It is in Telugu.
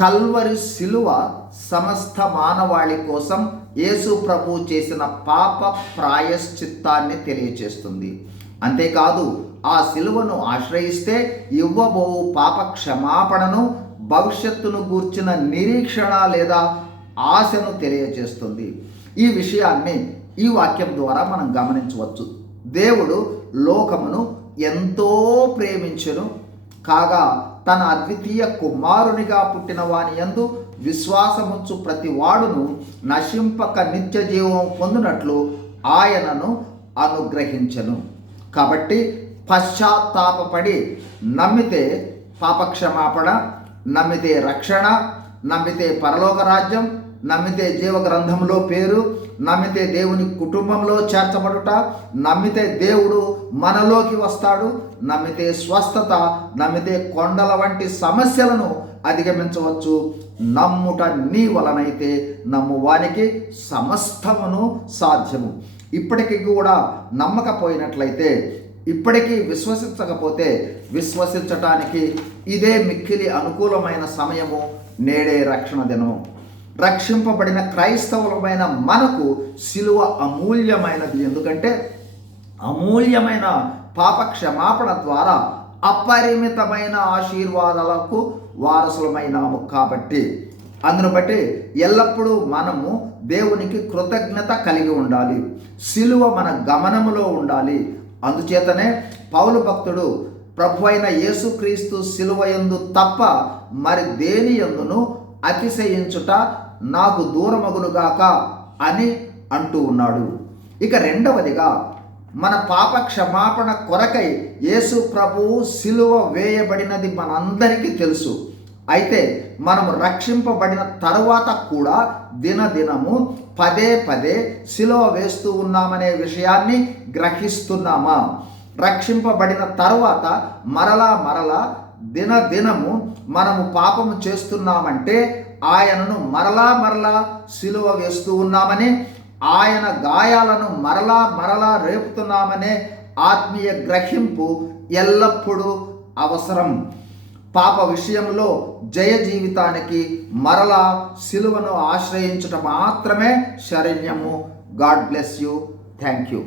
కల్వరి శిలువ సమస్త మానవాళి కోసం యేసు ప్రభు చేసిన పాప ప్రాయశ్చిత్తాన్ని తెలియచేస్తుంది. అంతేకాదు ఆ శిలువను ఆశ్రయిస్తే ఇవ్వబో పాప క్షమాపణను భవిష్యత్తును గూర్చిన నిరీక్షణ లేదా ఆశను తెలియజేస్తుంది ఈ విషయాన్ని ఈ వాక్యం ద్వారా మనం గమనించవచ్చు. దేవుడు లోకమును ఎంతో ప్రేమించను. కాగా తన అద్వితీయ కుమారునిగా పుట్టిన వాని యందు విశ్వాసముంచు ప్రతి వాడును నశింపక నిత్య జీవం పొందినట్లు ఆయనను అనుగ్రహించను. కాబట్టి పశ్చాత్తాపపడి నమ్మితే పాపక్షమాపణ నమ్మితే రక్షణ నమ్మితే పరలోక రాజ్యం నమ్మితే జీవ గ్రంథంలో పేరు నమ్మితే దేవుని కుటుంబంలో చేర్చబడుట నమ్మితే దేవుడు మనలోకి వస్తాడు నమ్మితే స్వస్థత నమ్మితే కొండల వంటి సమస్యలను అధిగమించవచ్చు. నమ్ముట నీ వలనైతే నమ్మువానికి సమస్తమును సాధ్యము. ఇప్పటికీ కూడా నమ్మకపోయినట్లయితే ఇప్పటికీ విశ్వసించకపోతే విశ్వసించటానికి ఇదే మిక్కిలి అనుకూలమైన సమయము నేడే రక్షణ దినము. రక్షింపబడిన క్రైస్తవులమైన మనకు సిలువ అమూల్యమైనది. ఎందుకంటే అమూల్యమైన పాప క్షమాపణ ద్వారా అపరిమితమైన ఆశీర్వాదాలకు వారసులమైనాము కాబట్టి అందును బట్టి ఎల్లప్పుడూ మనము దేవునికి కృతజ్ఞత కలిగి ఉండాలి. సిలువ మన గమనములో ఉండాలి. అందుచేతనే పౌలు భక్తుడు ప్రభు అయిన యేసుక్రీస్తు సిలువ ఎందు తప్ప మరి దేని ఎందును అతిశయించుట నాకు దూరమగునుగాక అని అంటూ ఉన్నాడు. ఇక రెండవదిగా మన పాప క్షమాపణ కొరకై యేసు ప్రభువు సిలువ వేయబడినది మనందరికీ తెలుసు. అయితే మనం రక్షింపబడిన తరువాత కూడా దినదినము పదే పదే సిలువ వేస్తూ ఉన్నామనే విషయాన్ని గ్రహిస్తున్నామా? రక్షింపబడిన తరువాత మరలా మరలా దినదినము మనము పాపము చేస్తున్నామంటే ఆయనను మరలా మరలా సిలువ వేస్తూ ఉన్నామని ఆయన గాయాలను మరలా మరలా రేపుతున్నామనే ఆత్మీయ గ్రహింపు ఎల్లప్పుడూ అవసరం. పాప విషయంలో జయ జీవితానికి మరలా సిలువను ఆశ్రయించటం మాత్రమే శరణ్యము. God bless you. Thank you.